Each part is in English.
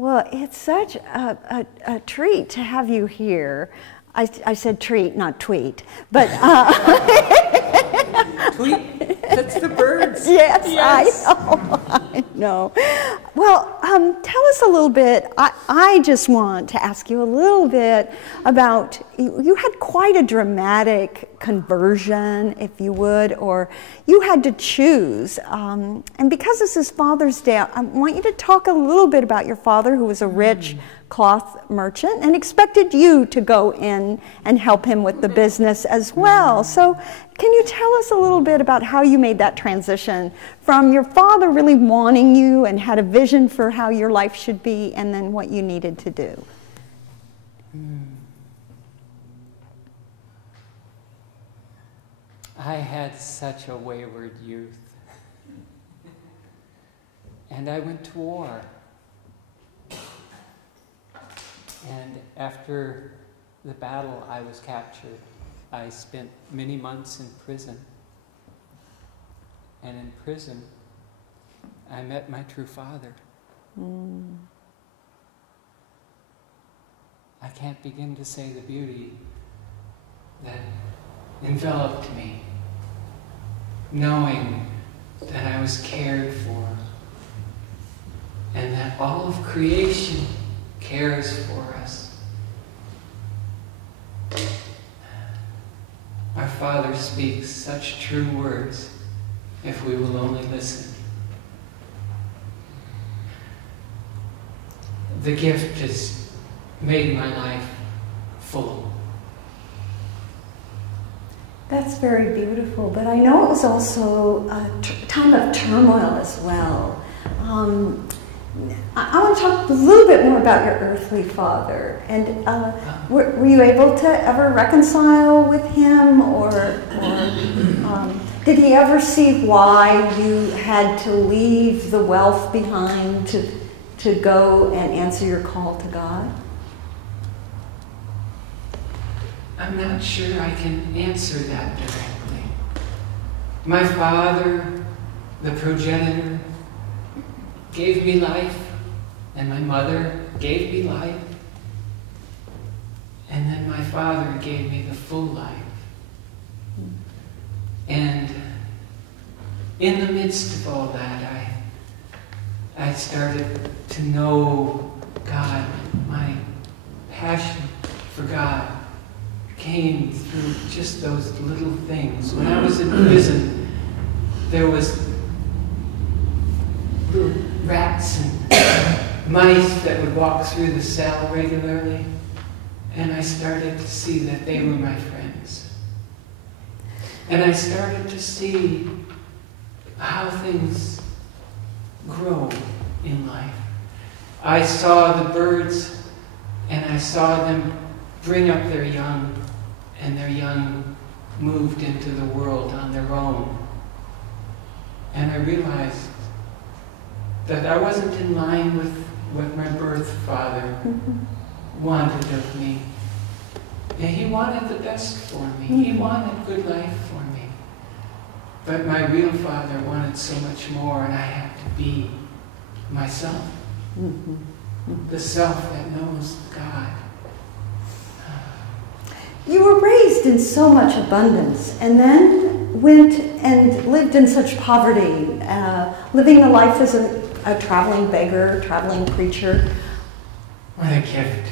Well, it's such a treat to have you here. I said treat, not tweet, but tweet. That's the birds. Yes, yes. I know. Well, tell us a little bit. I just want to ask you a little bit about, you had quite a dramatic conversion, if you would, or you had to choose. And because this is Father's Day, I want you to talk a little bit about your father, who was a rich cloth merchant and expected you to go in and help him with the business as well. So can you tell us a little bit about how you made that transition from your father really wanting you and had a vision for how your life should be, and then what you needed to do? I had such a wayward youth. And I went to war. And after the battle, I was captured. I spent many months in prison. And in prison, I met my true father. I can't begin to say the beauty that enveloped me, knowing that I was cared for, and that all of creation cares for us. Our Father speaks such true words if we will only listen. The gift has made my life full. That's very beautiful, but I know it was also a time of turmoil as well. I want to talk a little bit more about your earthly father. And were you able to ever reconcile with him, or did he ever see why you had to leave the wealth behind to go and answer your call to God? I'm not sure I can answer that directly. My father, the progenitor, gave me life, and my mother gave me life, and then my father gave me the full life. And in the midst of all that, I started to know God. My passion for God came through just those little things. When I was in prison, there was little rats and mice that would walk through the cell regularly, and I started to see that they were my friends. And I started to see how things grow in life. I saw the birds, and I saw them bring up their young, and their young moved into the world on their own. And I realized that I wasn't in line with what my birth father wanted of me. And he wanted the best for me. He wanted good life for me. But my real father wanted so much more, and I had to be myself. The self that knows God. You were raised in so much abundance, and then went and lived in such poverty, living a life as a traveling beggar, traveling preacher. What a gift.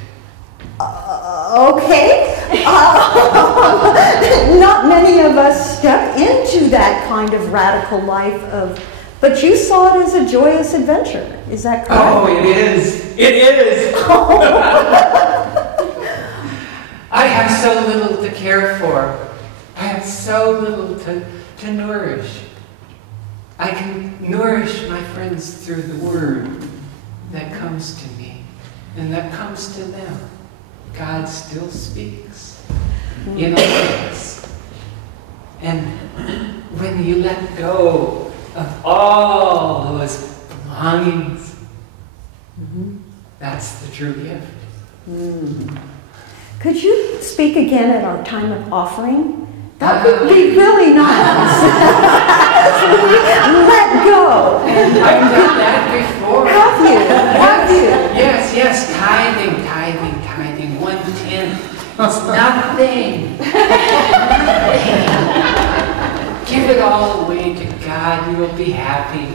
Okay. Not many of us step into that kind of radical life but you saw it as a joyous adventure. Is that correct? Oh, it is. It is. I have so little to care for. I have so little to nourish. I can nourish my friends through the word that comes to me and that comes to them. God still speaks in all of us. And when you let go of all those belongings, that's the true gift. Could you speak again at our time of offering? That would be really nice. Let go. I've done that before. Have you? Have you? Yes. nothing, 1/10. It's nothing. Nothing. Give it all away to God, you will be happy.